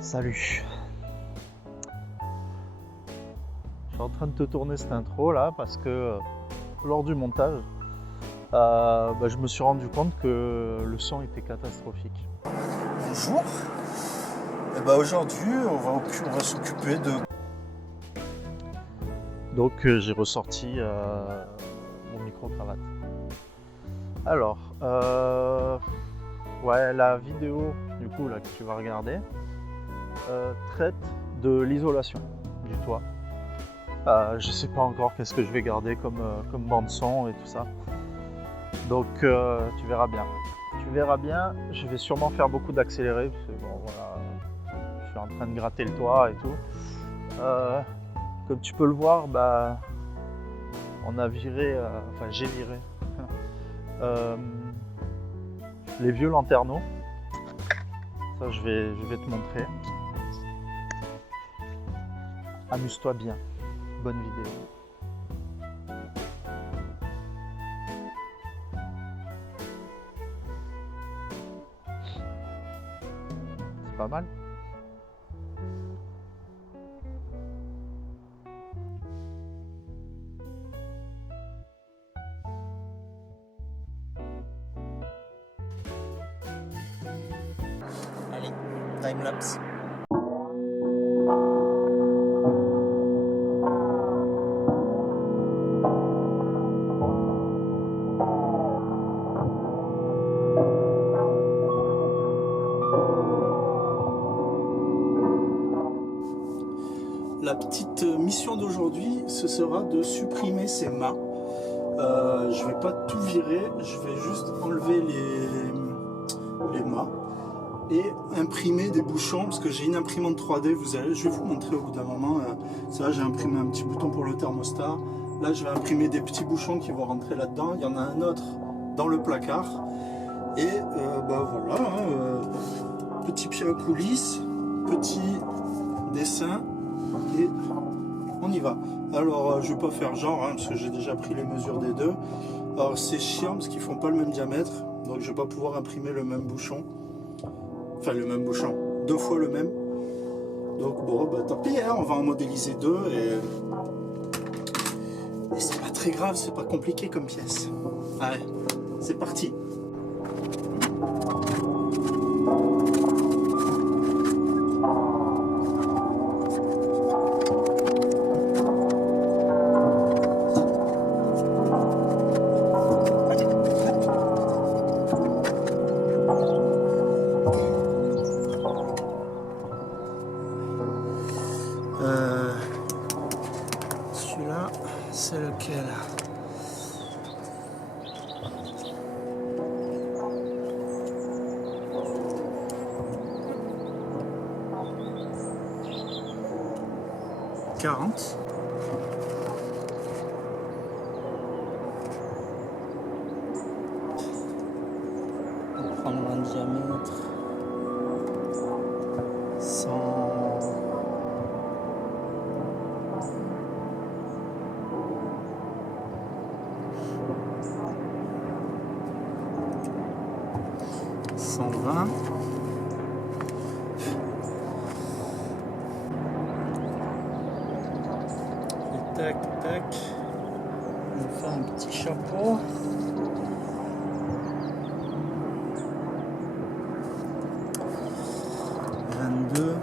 Salut. Je suis en train de te tourner cette intro là parce que lors du montage, je me suis rendu compte que le son était catastrophique. Bonjour. Aujourd'hui, on va s'occuper de... Donc j'ai ressorti mon micro-cravate. Alors, la vidéo du coup là que tu vas regarder traite de l'isolation du toit. Je sais pas encore qu'est-ce que je vais garder comme bande son et tout ça. Donc tu verras bien. Je vais sûrement faire beaucoup d'accéléré parce que je suis en train de gratter le toit et tout. Comme tu peux le voir, on a viré, j'ai viré les vieux lanterneaux. Ça, je vais te montrer. Amuse-toi bien. Bonne vidéo. C'est pas mal. Allez, time-lapse. La petite mission d'aujourd'hui, ce sera de supprimer ces mâts. Je vais pas tout virer, je vais juste enlever les mâts et imprimer des bouchons parce que j'ai une imprimante 3D. Je vais vous montrer au bout d'un moment. Ça, j'ai imprimé un petit bouton pour le thermostat. Là, je vais imprimer des petits bouchons qui vont rentrer là-dedans. Il y en a un autre dans le placard. Et petit pied à coulisses, petit dessin. Et on y va. Alors je vais pas faire genre parce que j'ai déjà pris les mesures des deux. Alors c'est chiant parce qu'ils font pas le même diamètre, donc je vais pas pouvoir imprimer le même bouchon. Enfin le même bouchon, deux fois le même. Donc tant pis, on va en modéliser deux et c'est pas très grave, c'est pas compliqué comme pièce. Allez, c'est parti. Celui-là, c'est lequel? « 40 ». On va prendre un diamètre 100. 120. Et tac, tac. On va faire un petit chapeau. « 22. »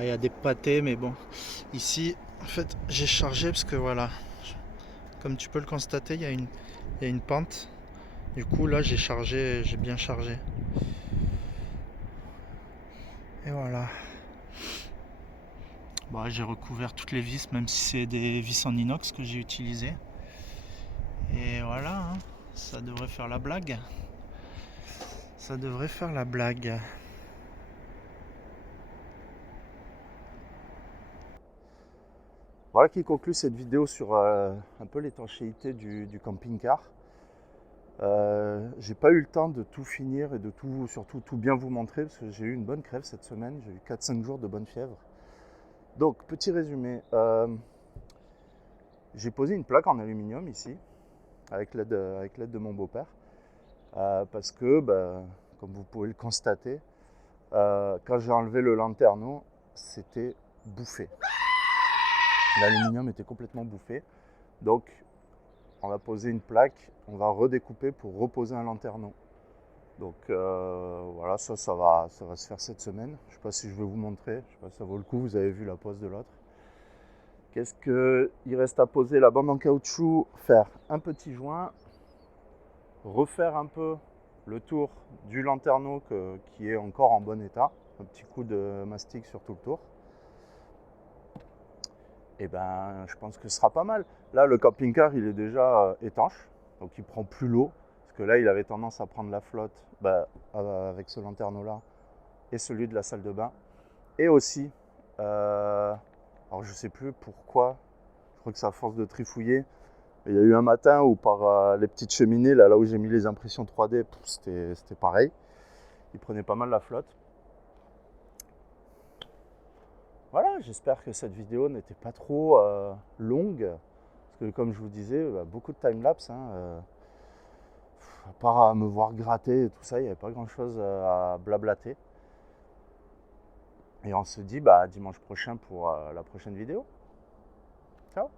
Il y a des pâtés, mais bon, ici, en fait, j'ai chargé parce que voilà, comme tu peux le constater, il y a une pente. Du coup, là, j'ai chargé, j'ai bien chargé. Et voilà. Bon, j'ai recouvert toutes les vis, même si c'est des vis en inox que j'ai utilisées. Et voilà, hein, ça devrait faire la blague. Ça devrait faire la blague. Voilà qui conclut cette vidéo sur un peu l'étanchéité du camping-car. J'ai pas eu le temps de tout finir et de tout, surtout tout bien vous montrer parce que j'ai eu une bonne crève cette semaine. J'ai eu 4-5 jours de bonne fièvre. Donc, petit résumé. J'ai posé une plaque en aluminium ici avec l'aide de mon beau-père parce que, comme vous pouvez le constater, quand j'ai enlevé le lanterneau, c'était bouffé. L'aluminium était complètement bouffé. Donc, on va poser une plaque, on va redécouper pour reposer un lanterneau. Donc voilà, ça va se faire cette semaine. Je ne sais pas si je vais vous montrer, je ne sais pas si ça vaut le coup, vous avez vu la pose de l'autre. Qu'est-ce qu'il reste à poser? La bande en caoutchouc, faire un petit joint, refaire un peu le tour du lanterneau qui est encore en bon état, un petit coup de mastic sur tout le tour. Et ben je pense que ce sera pas mal. Là le camping-car il est déjà étanche, donc il prend plus l'eau, parce que là il avait tendance à prendre la flotte avec ce lanterneau là et celui de la salle de bain. Et aussi, alors je sais plus pourquoi, je crois que c'est à force de trifouiller, il y a eu un matin où par les petites cheminées, là où j'ai mis les impressions 3D, c'était pareil, il prenait pas mal la flotte. Voilà, j'espère que cette vidéo n'était pas trop longue, parce que comme je vous disais, beaucoup de time-lapse, hein, à part à me voir gratter et tout ça, il n'y avait pas grand-chose à blablater. Et on se dit dimanche prochain pour la prochaine vidéo. Ciao.